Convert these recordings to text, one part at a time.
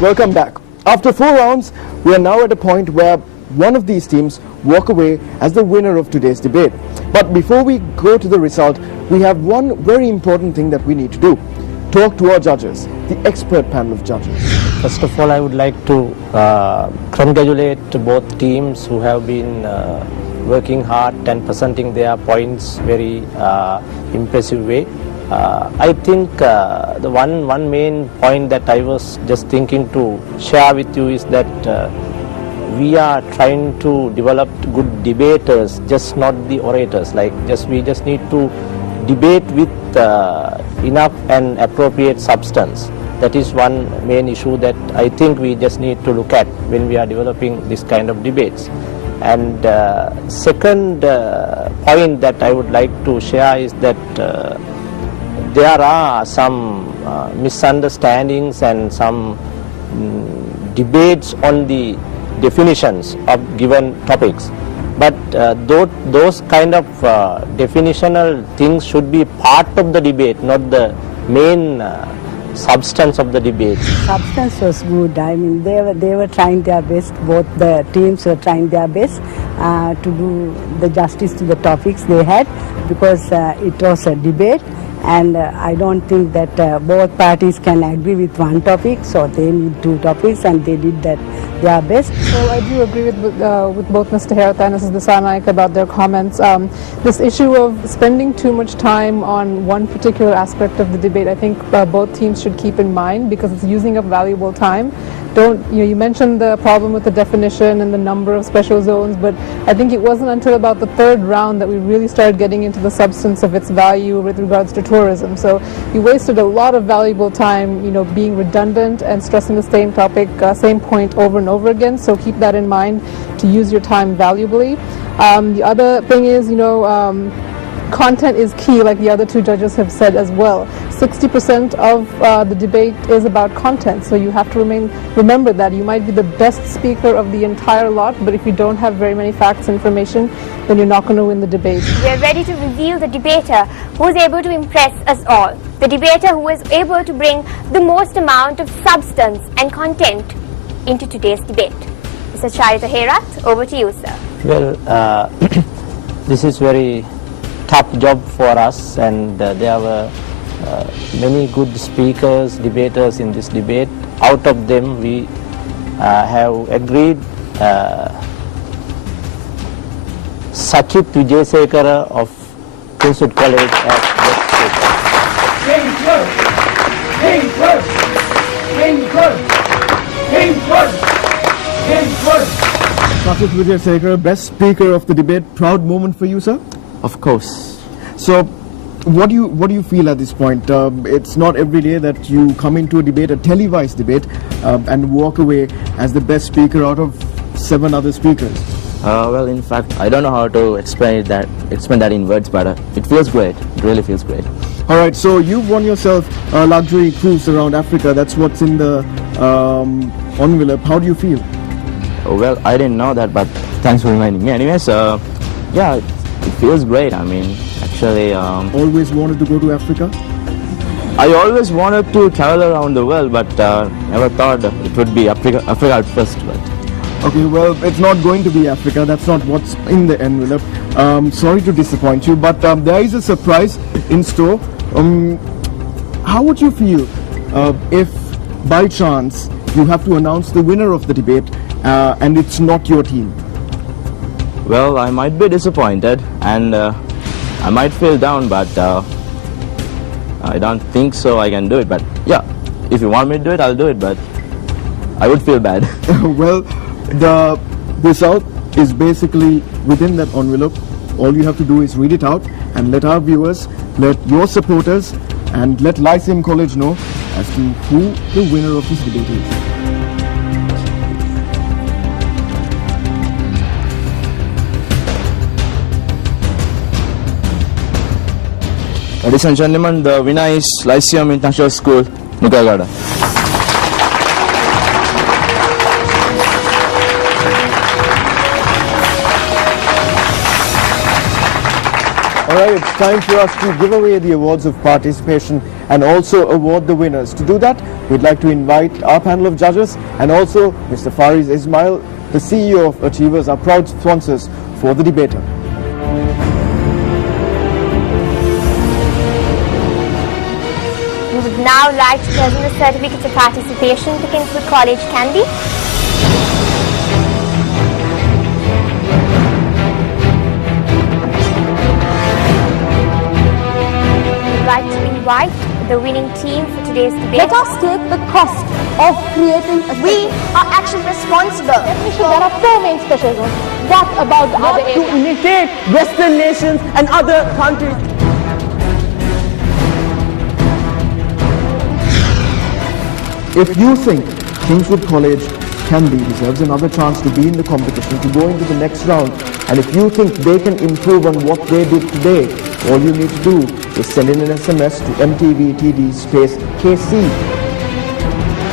Welcome back. After 4 rounds, we are now at a point where one of these teams walk away as the winner of today's debate. But before we go to the result, we have one very important thing that we need to do. Talk to our judges, the expert panel of judges. First of all, I would like to congratulate both teams who have been working hard and presenting their points very impressive way. I think the one main point that I was just thinking to share with you is that we are trying to develop good debaters, just not the orators. We just need to debate with enough and appropriate substance. That is one main issue that I think we just need to look at when we are developing this kind of debates. And second point that I would like to share is that there are some misunderstandings and some debates on the definitions of given topics. But those kind of definitional things should be part of the debate, not the main substance of the debate. Substance was good. I mean, they were trying their best. Both the teams were trying their best to do the justice to the topics they had, because it was a debate. And I don't think that both parties can agree with one topic, so they need 2 topics, and they did that their best. So I do agree with both Mr. Herata and Mrs. Disanaik about their comments. This issue of spending too much time on one particular aspect of the debate, I think both teams should keep in mind, because it's using up valuable time. You mentioned the problem with the definition and the number of special zones, but I think it wasn't until about the 3rd round that we really started getting into the substance of its value with regards to tourism. So you wasted a lot of valuable time, being redundant and stressing the same topic, same point over and over again. So keep that in mind to use your time valuably. The other thing is, content is key, like the other 2 judges have said as well. 60% of the debate is about content, so you have to remember that. You might be the best speaker of the entire lot, but if you don't have very many facts and information, then you're not going to win the debate. We are ready to reveal the debater who is able to impress us all. The debater who is able to bring the most amount of substance and content into today's debate. Mr. Charita Herat, over to you, sir. Well, this is very tough job for us, and there were many good speakers, debaters in this debate. Out of them, we have agreed Sachit Wijayasekara of Princetown College as guest speaker. Sachit Wijayasekara, best speaker of the debate. Proud moment for you, sir? Of course. So, what do you feel at this point? It's not every day that you come into a debate, a televised debate, and walk away as the best speaker out of 7 other speakers. Well, in fact, I don't know how to explain that in words, but it feels great. It really feels great. All right, so you've won yourself a luxury cruise around Africa. That's what's in the envelope. How do you feel? Well, I didn't know that, but thanks for reminding me. Anyways, yeah, it feels great. I mean, actually... Always wanted to go to Africa? I always wanted to travel around the world, but never thought it would be Africa at first. But. Okay, well, it's not going to be Africa. That's not what's in the envelope. Sorry to disappoint you, but there is a surprise in store. How would you feel if, by chance, you have to announce the winner of the debate and it's not your team? Well, I might be disappointed and I might feel down, but I don't think so I can do it. But yeah, if you want me to do it, I'll do it, but I would feel bad. Well, the result is basically within that envelope. All you have to do is read it out and let our viewers, let your supporters, and let Lyceum College know as to who the winner of this debate is. Ladies and gentlemen, the winner is Lyceum International School, Nukagada. All Right, it's time for us to give away the awards of participation and also award the winners. To do that, we'd like to invite our panel of judges and also Mr. Fariz Ismail, the CEO of Achievers, our proud sponsors for the debater. We would now like to present the certificates of participation to Kingswood College, Kandy. We'd like to invite the winning team for today's debate. Let us take the cost of creating a We are actually responsible. There are four main special zones. What about the other To areas? imitate Western nations and other countries. If you think Kingswood College Kandy deserves another chance to be in the competition, to go into the next round, and if you think they can improve on what they did today, all you need to do is send in an SMS to MTVTD space KC.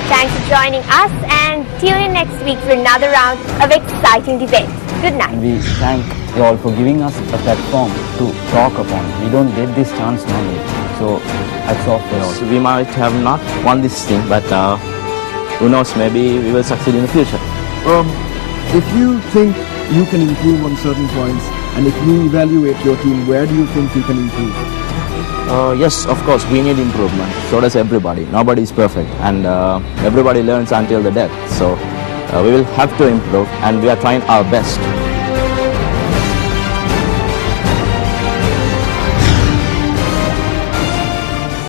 Thanks for joining us and tune in next week for another round of exciting debate. Good night. We thank you all for giving us a platform to talk upon. We don't get this chance normally. So, hats off for all. So we might have not won this thing, but who knows, maybe we will succeed in the future. If you think you can improve on certain points, and if you evaluate your team, where do you think you can improve? Yes, of course, we need improvement. So does everybody. Nobody is perfect, and everybody learns until the death. So we will have to improve, and we are trying our best.